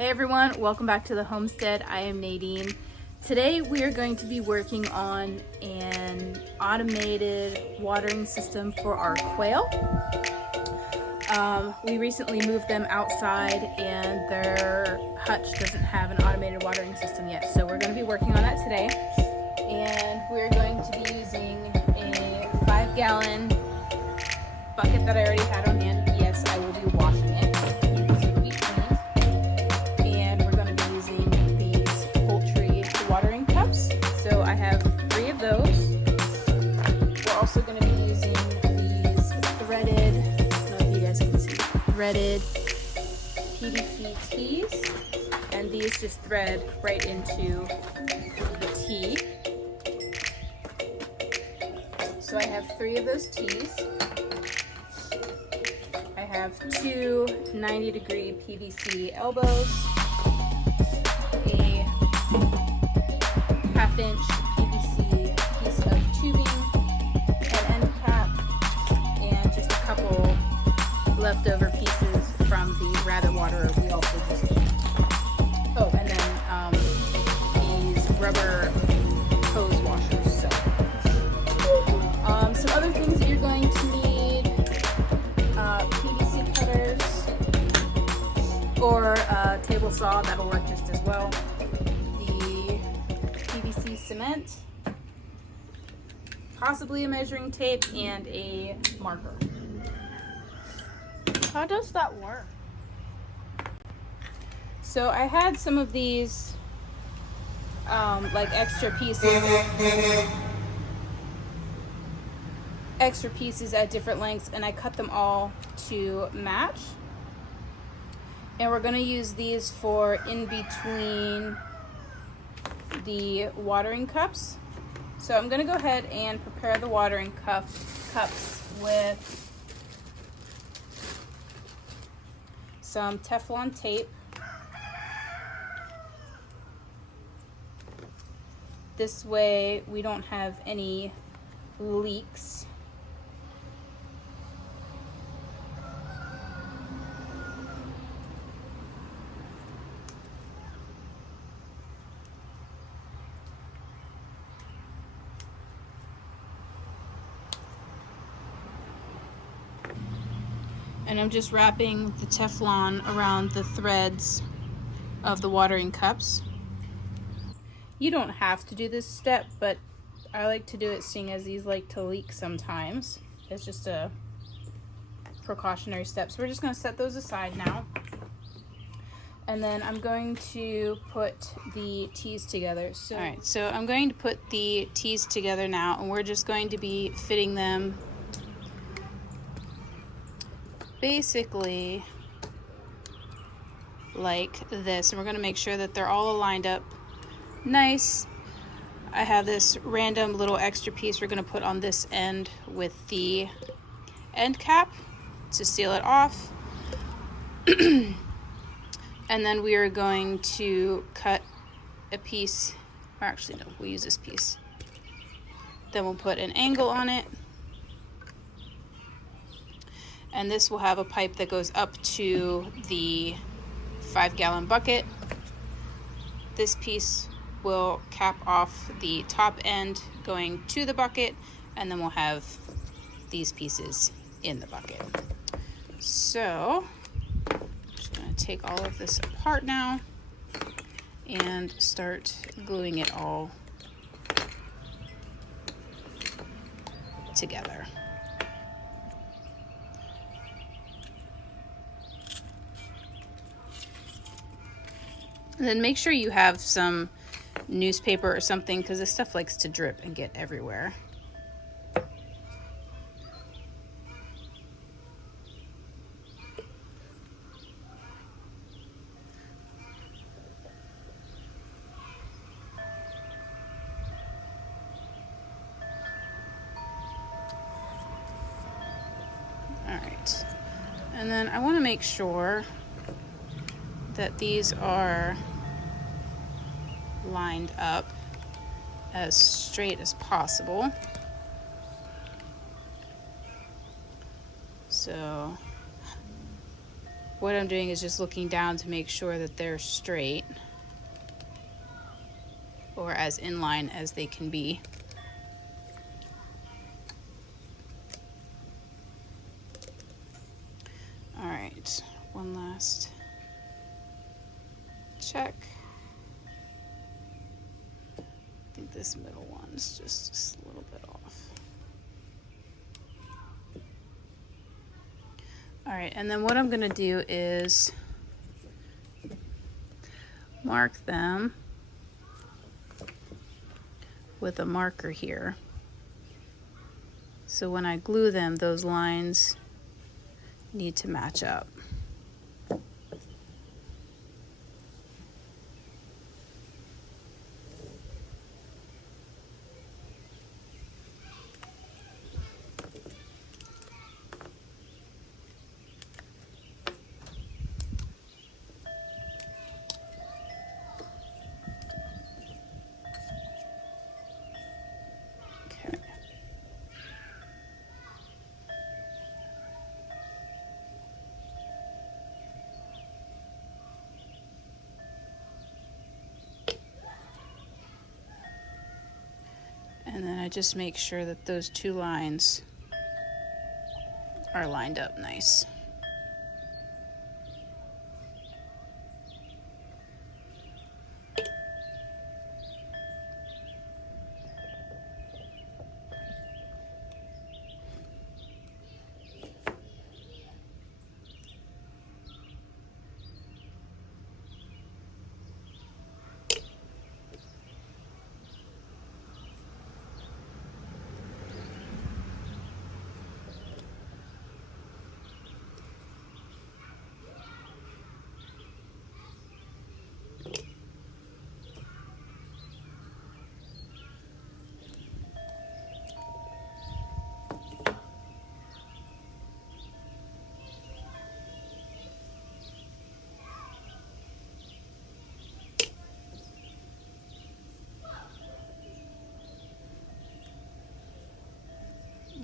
Hey everyone, welcome back to the homestead. I am Nadine. Today we are going to be working on an automated watering system for our quail. We recently moved them outside and their hutch doesn't have an automated watering system yet, so we're going to be working on that today. And we're going to be using a 5-gallon bucket that I already had on hand. Yes, I will be washing it. Watering cups. So I have 3 of those. We're also going to be using these threaded, I don't know if you guys can see, threaded PVC tees, and these just thread right into the tee. So I have 3 of those tees. I have 2 90-degree PVC elbows, a 1/2-inch PVC piece of tubing, an end cap, and just a couple leftover pieces from the rabbit waterer we also just did. Oh, and then these rubber hose washers. So, some other things that you're going to need: PVC cutters or a table saw, that'll work just as well. Cement, possibly a measuring tape, and a marker. How does that work? So I had some of these like extra pieces at different lengths, and I cut them all to match. And we're going to use these for in between the watering cups. So I'm going to go ahead and prepare the watering cups with some Teflon tape. This way we don't have any leaks. And I'm just wrapping the Teflon around the threads of the watering cups. You don't have to do this step, but I like to do it seeing as these like to leak sometimes. It's just a precautionary step. So we're just going to set those aside now. And then I'm going to put the tees together. All right, so I'm going to put the tees together now, and we're just going to be fitting them basically like this, and we're going to make sure that they're all lined up nice. I have this random little extra piece we're going to put on this end with the end cap to seal it off. And then we are going to cut a piece, or actually no, we'll use this piece. Then we'll put an angle on it. And this will have a pipe that goes up to the 5-gallon bucket. This piece will cap off the top end going to the bucket, and then we'll have these pieces in the bucket. So I'm just going to take all of this apart now and start gluing it all together. And then make sure you have some newspaper or something, because this stuff likes to drip and get everywhere. All right. And then I want to make sure that these are lined up as straight as possible. So what I'm doing is just looking down to make sure that they're straight or as in line as they can be. All right, one last check. I think this middle one's just a little bit off. All right, and then what I'm gonna do is mark them with a marker here. So when I glue them, those lines need to match up. And then I just make sure that those two lines are lined up nice.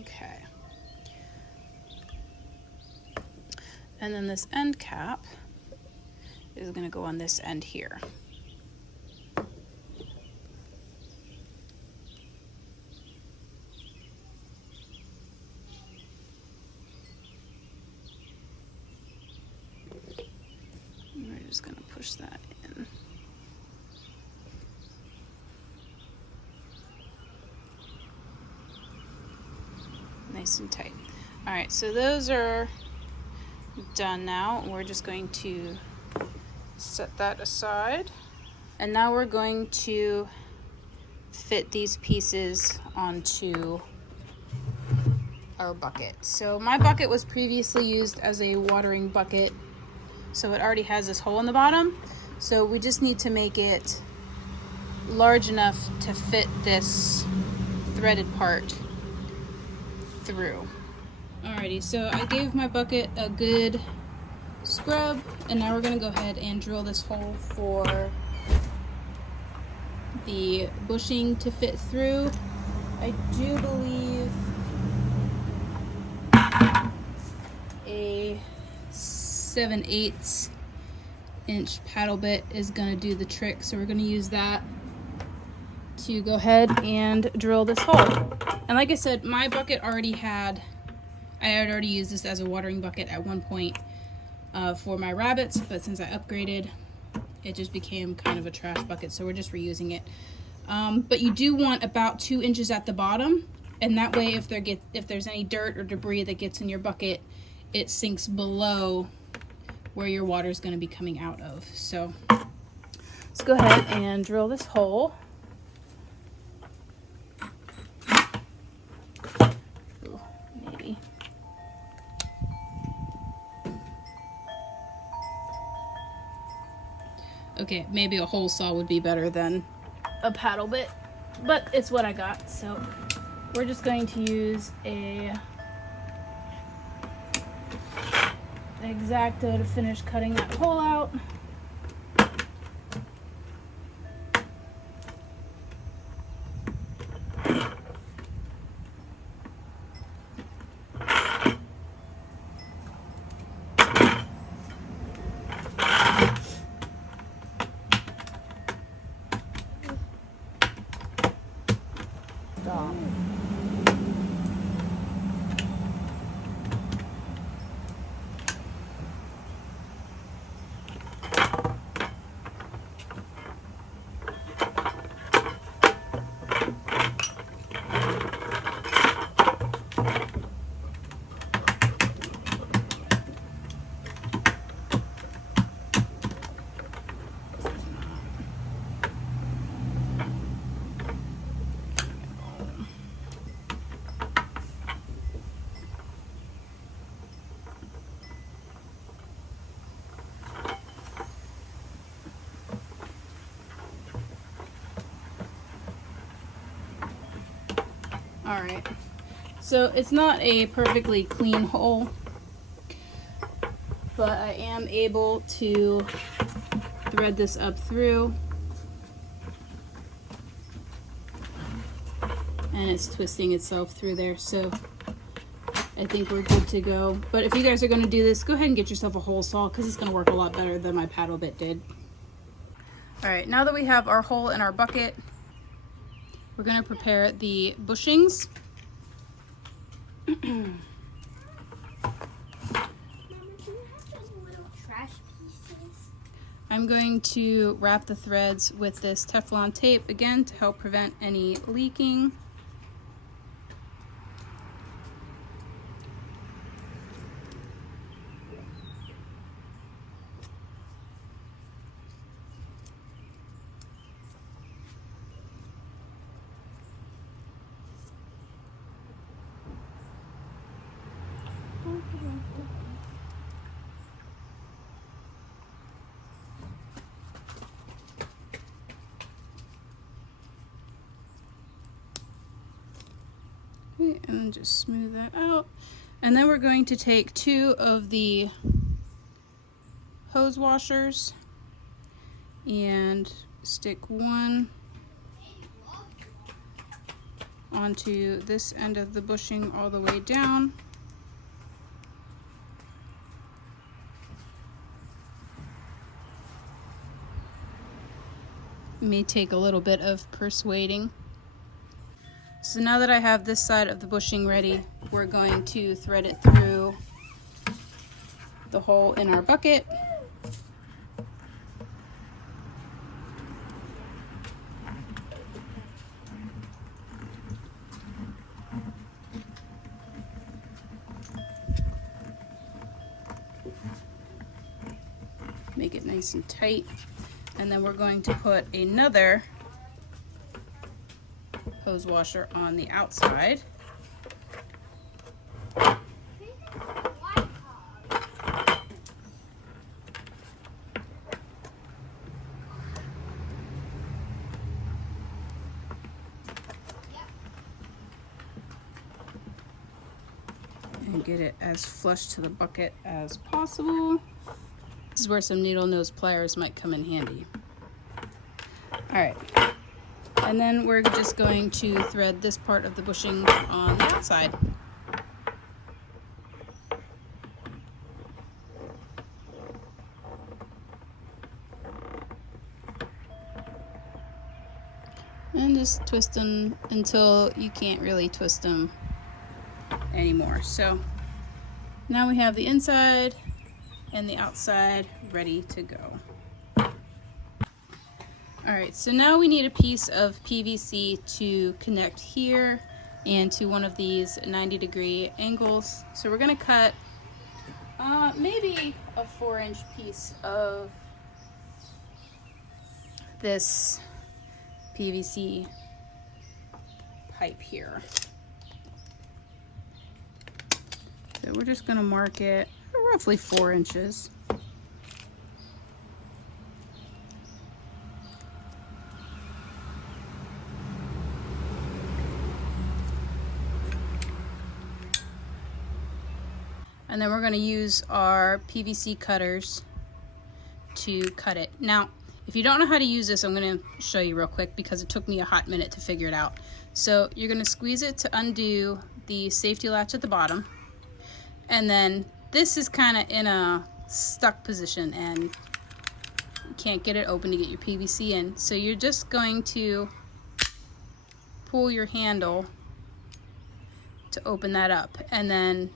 Okay. And then this end cap is going to go on this end here. And we're just going to push that in. Nice and tight. All right, so those are done now. We're just going to set that aside. And now we're going to fit these pieces onto our bucket. So my bucket was previously used as a watering bucket, so it already has this hole in the bottom. So we just need to make it large enough to fit this threaded part through. Alrighty, so I gave my bucket a good scrub, and now we're gonna go ahead and drill this hole for the bushing to fit through. I do believe a 7/8 inch paddle bit is gonna do the trick, so we're gonna use that to go ahead and drill this hole. And like I said, my bucket I had already used this as a watering bucket at one point for my rabbits, but since I upgraded, it just became kind of a trash bucket, so we're just reusing it. But you do want about 2 inches at the bottom, and that way if there's any dirt or debris that gets in your bucket, it sinks below where your water is going to be coming out of. So let's go ahead and drill this hole. Ooh, maybe. Okay, maybe a hole saw would be better than a paddle bit, but it's what I got. So we're just going to use a X-Acto to finish cutting that hole out. Alright, so it's not a perfectly clean hole, but I am able to thread this up through, and it's twisting itself through there, so I think we're good to go. But if you guys are going to do this, go ahead and get yourself a hole saw, because it's going to work a lot better than my paddle bit did. Alright, now that we have our hole in our bucket, we're going to prepare the bushings. Mama, do you have those little trash pieces? I'm going to wrap the threads with this Teflon tape again to help prevent any leaking. Okay, and then just smooth that out. And then we're going to take 2 of the hose washers and stick one onto this end of the bushing all the way down. It may take a little bit of persuading. So now that I have this side of the bushing ready, we're going to thread it through the hole in our bucket. Make it nice and tight. And then we're going to put another hose washer on the outside. And get it as flush to the bucket as possible. This is where some needle nose pliers might come in handy. Alright. And then we're just going to thread this part of the bushing on the outside. And just twist them until you can't really twist them anymore. So now we have the inside and the outside ready to go. Alright, so now we need a piece of PVC to connect here and to one of these 90-degree angles. So we're going to cut maybe a 4-inch piece of this PVC pipe here. So we're just going to mark it roughly 4 inches. And then we're going to use our PVC cutters to cut it. Now, if you don't know how to use this, I'm going to show you real quick because it took me a hot minute to figure it out. So you're going to squeeze it to undo the safety latch at the bottom. And then this is kind of in a stuck position and you can't get it open to get your PVC in. So you're just going to pull your handle to open that up. And then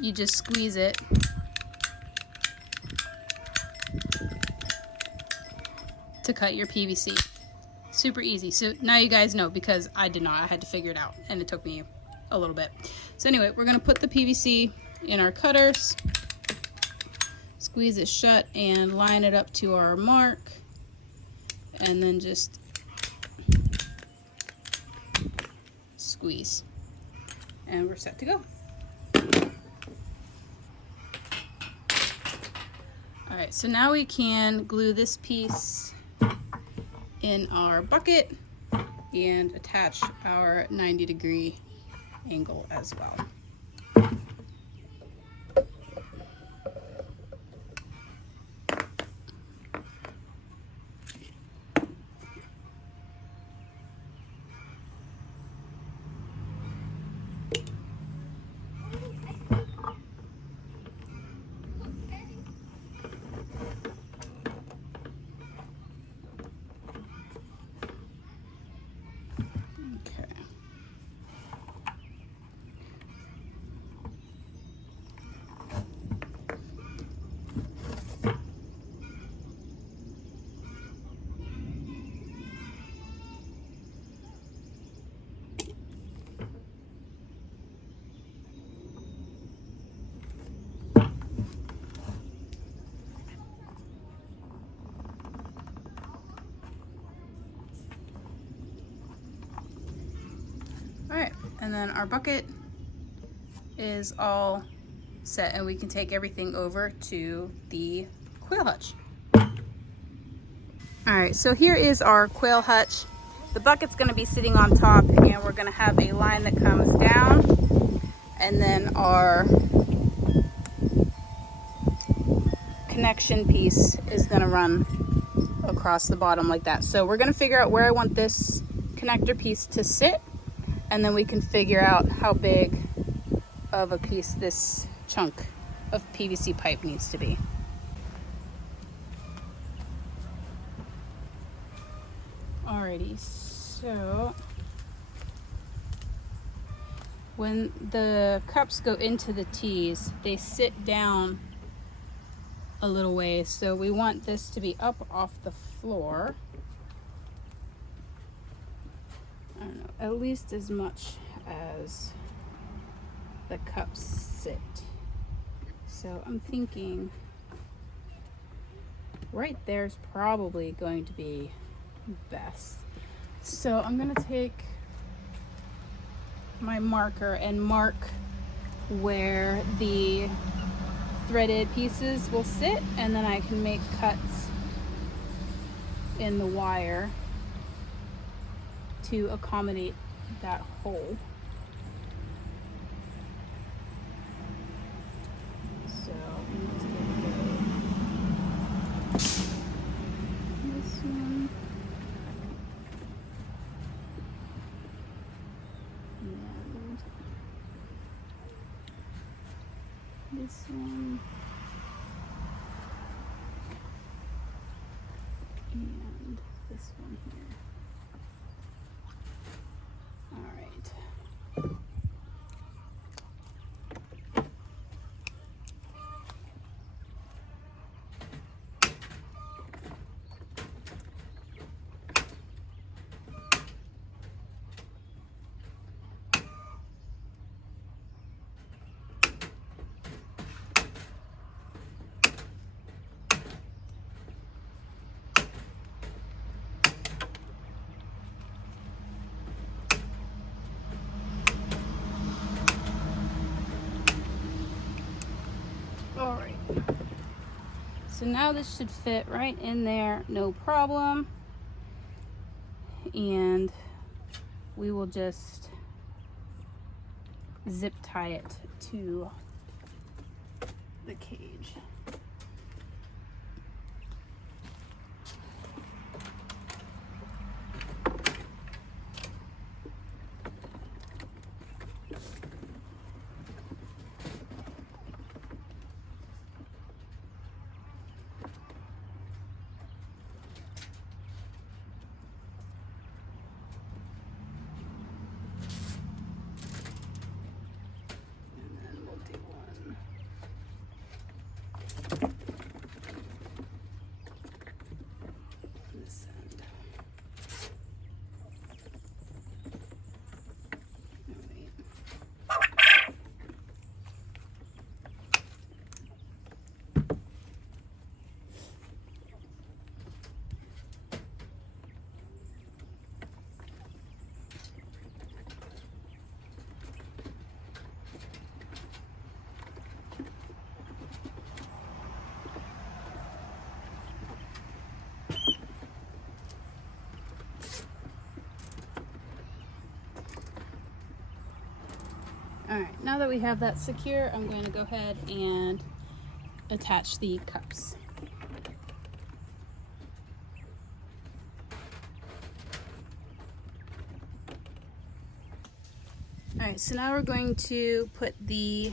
you just squeeze it to cut your PVC. Super easy. So now you guys know, because I did not. I had to figure it out and it took me a little bit. So anyway, we're going to put the PVC in our cutters, squeeze it shut and line it up to our mark, and then just squeeze. And we're set to go. Alright, so now we can glue this piece in our bucket and attach our 90-degree angle as well. Alright, and then our bucket is all set and we can take everything over to the quail hutch. Alright, so here is our quail hutch. The bucket's going to be sitting on top and we're going to have a line that comes down, and then our connection piece is going to run across the bottom like that. So we're going to figure out where I want this connector piece to sit, and then we can figure out how big of a piece this chunk of PVC pipe needs to be. Alrighty, so when the cups go into the tees, they sit down a little ways, so we want this to be up off the floor. I don't know, at least as much as the cups sit. So I'm thinking right there's probably going to be best. So I'm gonna take my marker and mark where the threaded pieces will sit, and then I can make cuts in the wire to accommodate that hole. So I'm going to take this one and this one and this one here. All right. All right. So now this should fit right in there, no problem. And we will just zip tie it to the cage. Alright, now that we have that secure, I'm going to go ahead and attach the cups. Alright, so now we're going to put the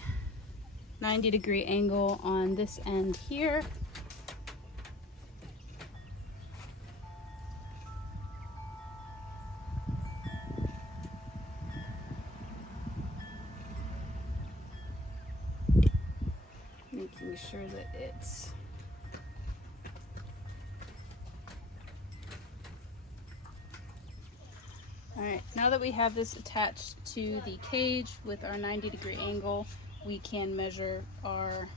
90-degree angle on this end here. Making sure that it's alright. Now that we have this attached to the cage with our 90-degree angle, we can measure our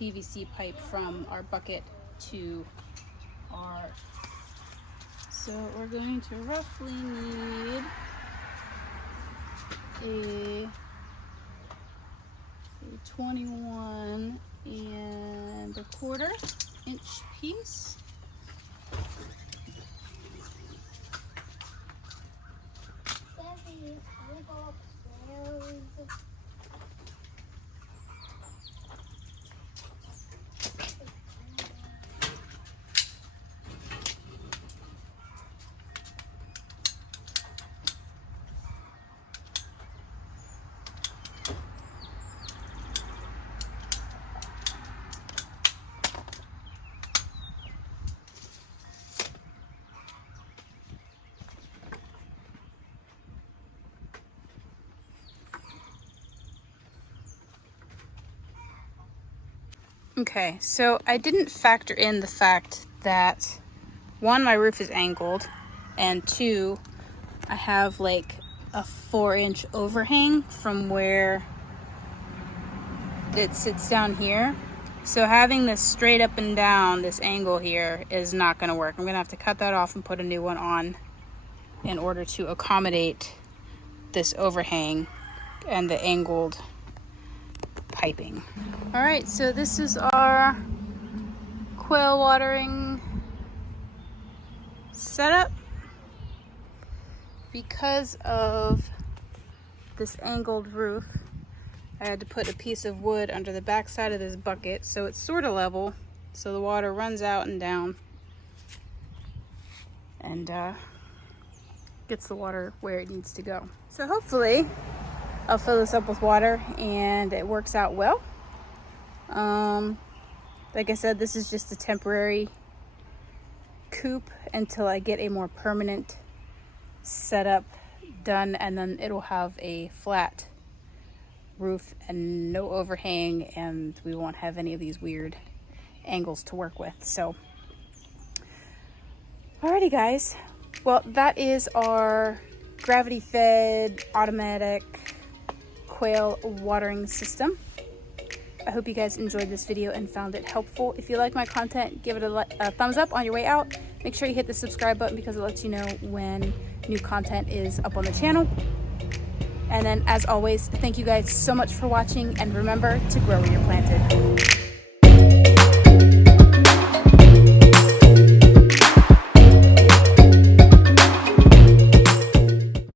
PVC pipe from our bucket to our, so we're going to roughly need a 21 1/4 inch piece. Daddy, I go upstairs. Okay, so I didn't factor in the fact that one, my roof is angled, and two, I have like a 4-inch overhang from where it sits down here. So having this straight up and down, this angle here, is not going to work. I'm going to have to cut that off and put a new one on in order to accommodate this overhang and the angled piping. All right, so this is our quail watering setup. Because of this angled roof, I had to put a piece of wood under the back side of this bucket so it's sort of level, so the water runs out and down and gets the water where it needs to go. So hopefully I'll fill this up with water and it works out well. Like I said, this is just a temporary coop until I get a more permanent setup done, and then it'll have a flat roof and no overhang, and we won't have any of these weird angles to work with. So alrighty guys, well, that is our gravity fed automatic quail watering system. I hope you guys enjoyed this video and found it helpful. If you like my content, give it a thumbs up on your way out. Make sure you hit the subscribe button because it lets you know when new content is up on the channel. And then, as always, thank you guys so much for watching, and remember to grow where you're planted.